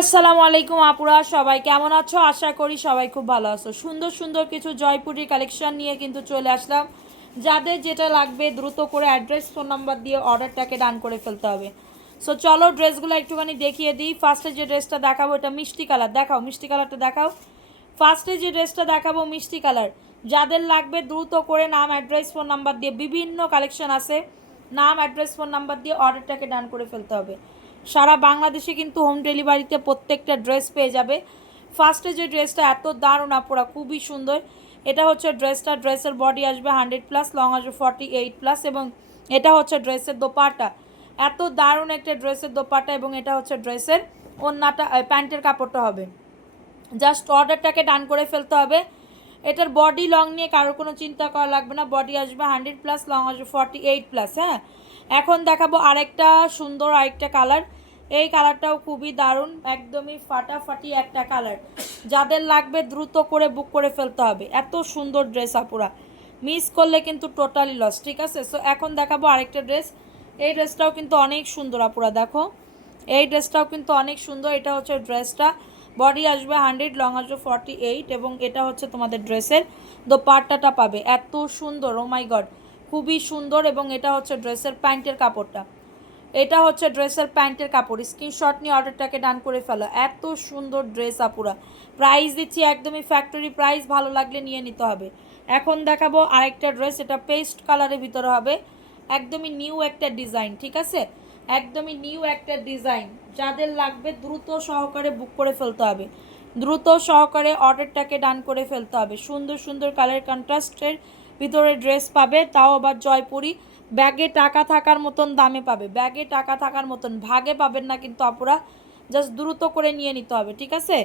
আসসালামু আলাইকুম আপুরা, সবাই কেমন আছো? আশা করি সবাই খুব ভালো আছো। সুন্দর সুন্দর কিছু জয়পুরি কালেকশন নিয়ে কিন্তু চলে আসলাম। যাদের যেটা লাগবে দ্রুত করে অ্যাড্রেস ফোন নাম্বার দিয়ে অর্ডারটাকে ডান করে ফেলতে হবে। সো চলো ড্রেসগুলো একটুখানি দেখিয়ে দিই। ফার্স্টে যে ড্রেসটা দেখাবো এটা মিষ্টি কালার, দেখাও মিষ্টি কালারটা দেখাও। ফার্স্টে যে ড্রেসটা দেখাবো মিষ্টি কালার, যাদের লাগবে দ্রুত করে নাম অ্যাড্রেস ফোন নাম্বার দিয়ে, বিভিন্ন কালেকশন আছে, নাম অ্যাড্রেস ফোন নাম্বার দিয়ে অর্ডারটাকে ডান করে ফেলতে হবে। সারা বাংলাদেশে কিন্তু হোম ডেলিভারিতে প্রত্যেকটা ড্রেস পেয়ে যাবে। ফার্স্টে যে ড্রেসটা এত দারুণ আপুরা, খুবই সুন্দর। এটা হচ্ছে ড্রেসটা, ড্রেসের বডি আসবে 100+, লং আসবে 48+, এবং এটা হচ্ছে ড্রেসের দোপাট্টা। এত দারুণ একটা ড্রেসের দোপাট্টা, এবং এটা হচ্ছে ড্রেসের ওন্নাটা, প্যান্টের কাপড়টা হবে। জাস্ট অর্ডারটাকে ডান করে ফেলতে হবে। এটার বডি লং নিয়ে কারোর কোনো চিন্তা করা লাগবে না। বডি আসবে 100+, লং আসবে 48+। হ্যাঁ, এখন দেখাবো আরেকটা সুন্দর আরেকটা কালার। এই কালারটাও খুবই দারুণ, একদমই ফাটাফাটি একটা কালার। যাদের লাগবে দ্রুত করে বুক করে ফেলতে হবে। এত সুন্দর ড্রেস আপুরা, মিস করলে কিন্তু টোটালি লস। ঠিক আছে, সো এখন দেখাবো আরেকটা ড্রেস। এই ড্রেসটাও কিন্তু অনেক সুন্দর আপুরা, দেখো এই ড্রেসটাও কিন্তু অনেক সুন্দর। এটা হচ্ছে ড্রেসটা, বডি আসবে 100, লং আসবে 48, এবং এটা হচ্ছে তোমাদের ড্রেসের দোপাট্টাটা পাবে। এত সুন্দর, ও মাই গড, খুবই সুন্দর। এবং এটা হচ্ছে ড্রেসের প্যান্টের কাপড়টা, এটা হচ্ছে ড্রেসের প্যান্টের কাপড়। স্ক্রিনশট নিয়ে অর্ডারটাকে ডান করে ফেলো। এত সুন্দর ড্রেস আপুরা, প্রাইস দিচ্ছি একদমই ফ্যাক্টরি প্রাইস, ভালো লাগলে নিয়ে নিতে হবে। এখন দেখাবো আরেকটা ড্রেস, এটা পেস্ট কালারের ভিতরে হবে, একদমই নিউ একটা ডিজাইন। ঠিক আছে, একদমই নিউ একটা ডিজাইন। যাদের লাগবে দ্রুত সহকারে বুক করে ফেলতে হবে, দ্রুত সহকারে অর্ডারটাকে ডান করে ফেলতে হবে। সুন্দর সুন্দর কালার কন্ট্রাস্টের ভিতরে ড্রেস পাবে, তাও আবার জয়পুরি। ব্যাগে টাকা থাকার মতন দামে পাবে, ব্যাগে টাকা থাকার মতন, ভাগে পাবেন না কিন্তু আপুরা। জাস্ট দ্রুত করে নিয়ে নিতে হবে। ঠিক আছে,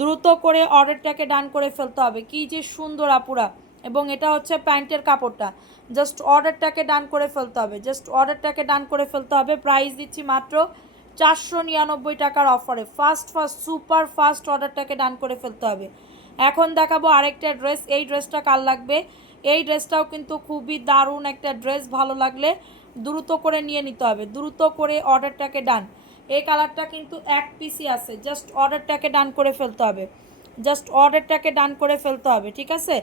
দ্রুত করে অর্ডারটাকে ডান করে ফেলতে হবে। কি যে সুন্দর আপুরা, এবং এটা হচ্ছে প্যান্টের কাপড়টা। জাস্ট অর্ডারটাকে ডান করে ফেলতে হবে, জাস্ট অর্ডারটাকে ডান করে ফেলতে হবে। প্রাইস দিচ্ছি মাত্র 499 টাকার অফারে। ফার্স্ট ফার্স্ট সুপার ফাস্ট অর্ডারটাকে ডান করে ফেলতে হবে। এখন দেখাবো আরেকটা ড্রেস। এই ড্রেসটা কার লাগবে? এই ড্রেসটাও কিন্তু খুবই দারুণ একটা ড্রেস, ভালো লাগলে দ্রুত করে নিয়ে নিতে হবে, দ্রুত করে অর্ডারটাকে ডান। এই কালারটা কিন্তু এক পিসই আছে, জাস্ট অর্ডারটাকে ডান করে ফেলতে হবে, জাস্ট অর্ডারটাকে ডান করে ফেলতে হবে। ঠিক আছে,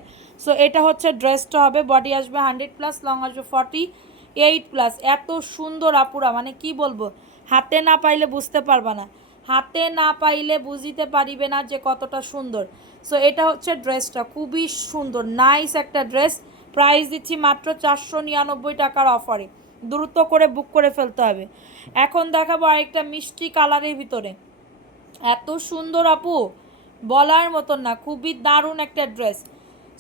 সো এটা হচ্ছে ড্রেসটা হবে, বডি আসবে 100+, লং আসবে 48+। এত সুন্দর আপুরা, মানে কি বলবো, হাতে না পাইলে বুঝতে পারবা না, হাতে না পাইলে বুঝিতে পারিবে না যে কতটা সুন্দর। সো এটা হচ্ছে ড্রেসটা, খুবই সুন্দর নাইস একটা ড্রেস। প্রাইস দিচ্ছি মাত্র 499 টাকার অফারে, দ্রুত করে বুক করে ফেলতে হবে। এখন দেখাবো আরেকটা মিষ্টি কালারের ভিতরে, এত সুন্দর আপু, বলার মতন না, খুবই দারুণ একটা ড্রেস।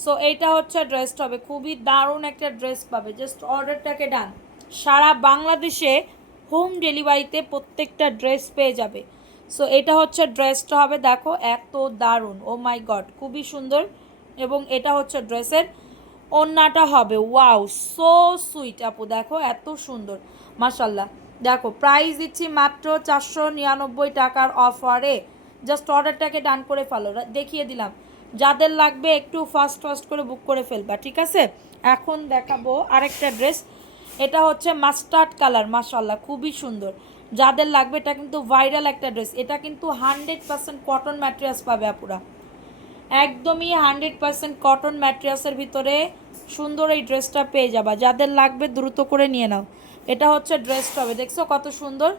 সো এইটা হচ্ছে ড্রেসটা হবে, খুবই দারুণ একটা ড্রেস পাবে। জাস্ট অর্ডারটাকে ডান। সারা বাংলাদেশে হোম ডেলিভারিতে প্রত্যেকটা ড্রেস পেয়ে যাবে। সো এটা হচ্ছে ড্রেসটা হবে, দেখো এত দারুণ, ও মাই গড, খুবই সুন্দর। এবং এটা হচ্ছে ড্রেসের ওড়নাটা হবে, ওয়াও সো সুইট আপু, দেখো এত সুন্দর, মাশাল্লাহ। দেখো প্রাইস দিচ্ছি মাত্র 499 টাকার অফারে। জাস্ট অর্ডারটাকে ডান করে ফেলো, দেখিয়ে দিলাম। যাদের লাগবে একটু ফাস্ট ফাস্ট করে বুক করে ফেলবা। ঠিক আছে, এখন দেখাবো আরেকটা ড্রেস। এটা হচ্ছে মাস্টার্ড কালার, মাশাল্লাহ খুবই সুন্দর। যাদের লাগবে, এটা কিন্তু ভাইরাল একটা ড্রেস। এটা কিন্তু 100% কটন ম্যাটেরিয়ালস পাবে আপুরা, একদমই 100% কটন ম্যাটেরিয়ালসের ভিতরে সুন্দর এই ড্রেসটা পেয়ে যাবা। যাদের লাগবে দ্রুত করে নিয়ে নাও। এটা হচ্ছে ড্রেসটা হবে, দেখছো কত সুন্দর।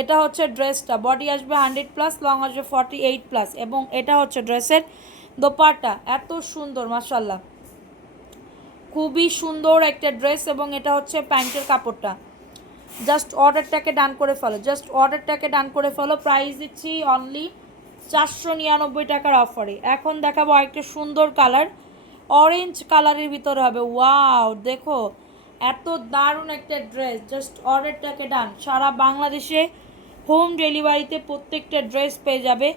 এটা হচ্ছে ড্রেসটা, বডি আসবে 100+, লং আসবে 48+, এবং এটা হচ্ছে ড্রেসের দোপাট্টা। এত সুন্দর, মাশাল্লাহ খুবই সুন্দর একটা ড্রেস। এবং এটা হচ্ছে প্যান্টের কাপড়টা। জাস্ট অর্ডারটাকে ডান করে ফেলো, জাস্ট অর্ডারটাকে ডান করে ফেলো। প্রাইস দিচ্ছি অনলি 499 টাকার অফারে। এখন দেখাবো আরেকটা সুন্দর কালার, অরেঞ্জ কালারের ভিতরে হবে, ওয়াও দেখো এত দারুণ একটা ড্রেস। জাস্ট অর্ডারটাকে ডান। সারা বাংলাদেশে হোম ডেলিভারিতে প্রত্যেকটা ড্রেস পেয়ে যাবে।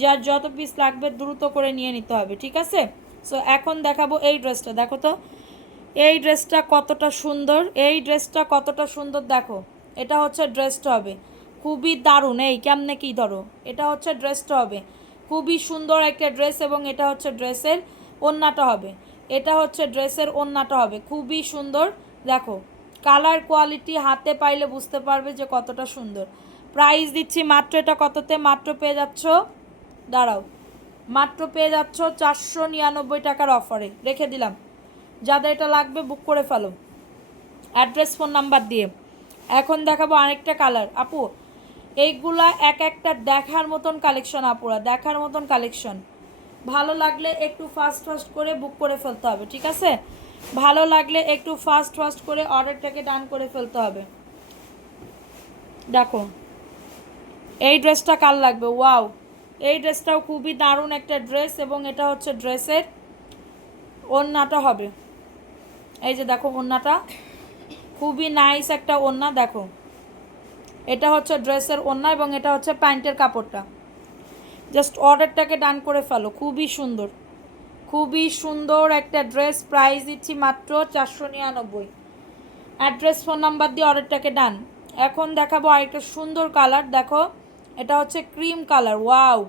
যার যত পিস লাগবে দ্রুত করে নিয়ে নিতে হবে। ঠিক আছে, সো এখন দেখাবো এই ড্রেসটা, দেখো তো এই ড্রেসটা কতটা সুন্দর, এই ড্রেসটা কতটা সুন্দর দেখো। এটা হচ্ছে ড্রেসটা হবে, খুবই দারুণ। এই কেমনে কি ধরো, এটা হচ্ছে ড্রেসটা হবে, খুবই সুন্দর একটা ড্রেস। এবং এটা হচ্ছে ড্রেসের ওড়নাটা হবে, এটা হচ্ছে ড্রেসের ওড়নাটা হবে, খুবই সুন্দর। দেখো কালার কোয়ালিটি হাতে পাইলে বুঝতে পারবে যে কতটা সুন্দর। প্রাইস দিচ্ছি মাত্র, এটা কততে মাত্র পেয়ে যাচ্ছ, দাঁড়াও, মাত্র পেয়ে যাচ্ছ 499 টাকার অফারে রেখে দিলাম। যাদের এটা লাগবে বুক করে ফেলো অ্যাড্রেস ফোন নাম্বার দিয়ে। এখন দেখাবো আরেকটা কালার আপু, এইগুলা এক একটা দেখার মতন কালেকশন আপুরা, দেখার মতন কালেকশন। ভালো লাগলে একটু ফাস্ট ফাস্ট করে বুক করে ফেলতে হবে, ঠিক আছে? ভালো লাগলে একটু ফাস্ট ফাস্ট করে অর্ডারটাকে ডান করে ফেলতে হবে। দেখো এই ড্রেসটা কার লাগবে, ওয়াও, এই ড্রেসটাও খুবই দারুণ একটা ড্রেস, এবং এটা হচ্ছে ড্রেসের ওড়নাটা হবে, এই যে দেখো ওড়নাটা খুবই নাইস একটা ওড়না, দেখো এটা হচ্ছে ড্রেসের ওড়না এবং এটা হচ্ছে প্যান্টের কাপড়টা। জাস্ট অর্ডারটাকে ডান করে ফেলো, খুবই সুন্দর, খুবই সুন্দর একটা ড্রেস। প্রাইস দিচ্ছি মাত্র 499। অ্যাড্রেস ফোন নাম্বার দিয়ে অর্ডারটাকে ডান। এখন দেখাবো আরেকটা সুন্দর কালার, দেখো এটা হচ্ছে ক্রিম কালার, ওয়াও,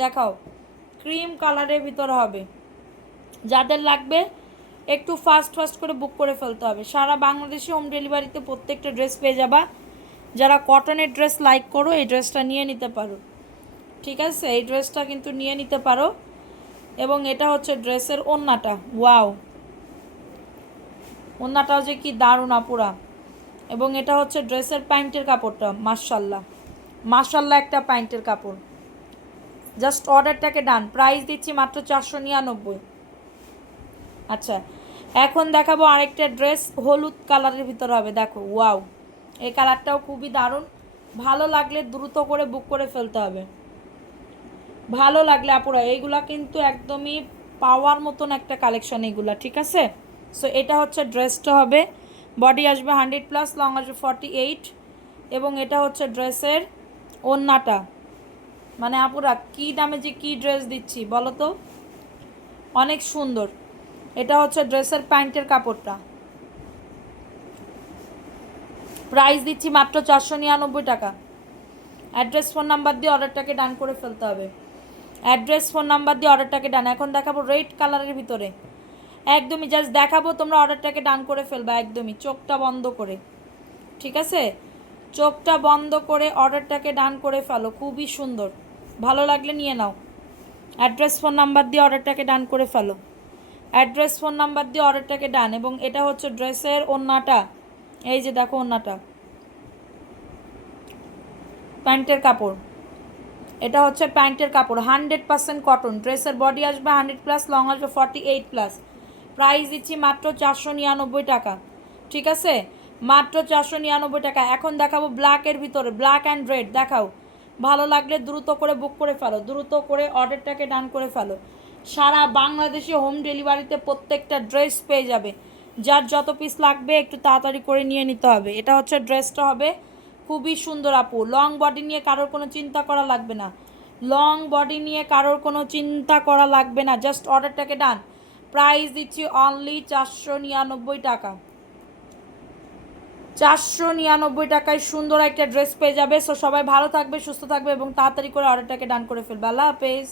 দেখাও ক্রিম কালারের ভিতরে হবে। যাদের লাগবে একটু ফাস্ট ফাস্ট করে বুক করে ফেলতে হবে। সারা বাংলাদেশে হোম ডেলিভারিতে প্রত্যেকটা ড্রেস পেয়ে যাবা। যারা কটনের ড্রেস লাইক করো এই ড্রেসটা নিয়ে নিতে পারো, ঠিক আছে? এই ড্রেসটা কিন্তু নিয়ে নিতে পারো। এবং এটা হচ্ছে ড্রেসের ওড়নাটা, ওয়াও, ওড়নাটাও যে কি দারুণ আপুরা। এবং এটা হচ্ছে ড্রেসের প্যান্টের কাপড়টা, মাশাল্লাহ মাশাল্লাহ একটা প্যান্টের কাপড়। জাস্ট অর্ডারটাকে ডান। প্রাইস দিচ্ছি মাত্র 499। আচ্ছা, এখন দেখাবো আরেকটা ড্রেস হলুদ কালারের ভিতরে হবে, দেখো ওয়াও, এই কালারটাও খুবই দারুণ। ভালো লাগলে দ্রুত করে বুক করে ফেলতে হবে। ভালো লাগলে আপুরা, এইগুলা কিন্তু একদমই পাওয়ার মতন একটা কালেকশন এইগুলা, ঠিক আছে? সো এটা হচ্ছে ড্রেসটা হবে, বডি আসবে 100+, লং আসবে 48, এবং এটা হচ্ছে ড্রেসের ওড়নাটা। মানে আপুরা কী দামে যে কী ড্রেস দিচ্ছি বলো তো, অনেক সুন্দর। এটা হচ্ছে ড্রেসের প্যান্টের কাপড়টা। প্রাইস দিচ্ছি মাত্র 499 টাকা। অ্যাড্রেস ফোন নাম্বার দিয়ে অর্ডারটাকে ডান করে ফেলতে হবে। অ্যাড্রেস ফোন নাম্বার দিয়ে অর্ডারটাকে ডান। এখন দেখাবো রেড কালারের ভিতরে, একদমই জাস্ট দেখাবো, তোমরা অর্ডারটাকে ডান করে ফেলবা একদমই চোখটা বন্ধ করে, ঠিক আছে? চোখটা বন্ধ করে অর্ডারটাকে ডান করে ফেলো, খুবই সুন্দর। ভালো লাগলে নিয়ে নাও। অ্যাড্রেস ফোন নাম্বার দিয়ে অর্ডারটাকে ডান করে ফেলো। অ্যাড্রেস ফোন নাম্বার দিয়ে অর্ডারটাকে ডান। এবং এটা হচ্ছে ড্রেসের ওড়নাটা, এই যে দেখো ওড়নাটা, প্যান্টের কাপড়, এটা হচ্ছে প্যান্টের কাপড় 100% কটন। ড্রেসের বডি আসবে 100+, লং আসবে 48+। প্রাইস দিচ্ছি মাত্র 499 টাকা, ঠিক আছে? মাত্র 499 টাকা। এখন দেখাবো ব্ল্যাকের ভিতরে, ব্ল্যাক অ্যান্ড রেড, দেখাও। ভালো লাগলে দ্রুত করে বুক করে ফেলো, দ্রুত করে অর্ডারটাকে ডান করে ফেলো। সারা বাংলাদেশে হোম ডেলিভারিতে প্রত্যেকটা ড্রেস পেয়ে যাবে। যার যত পিস লাগবে একটু তাড়াতাড়ি করে নিয়ে নিতে হবে। এটা হচ্ছে ড্রেসটা হবে, খুবই সুন্দর আপু। লং বডি নিয়ে কারোর কোনো চিন্তা করা লাগবে না, লং বডি নিয়ে কারোর কোনো চিন্তা করা লাগবে না। জাস্ট অর্ডারটাকে ডান। প্রাইস দিচ্ছি অনলি 499 টাকা। 499 টাকায় সুন্দর একটা ড্রেস পেয়ে যাবে। সো সবাই ভালো থাকবে, সুস্থ থাকবে এবং তাড়াতাড়ি করে অর্ডারটাকে ডান করে ফেলবে। আল্লাহ হাফেজ।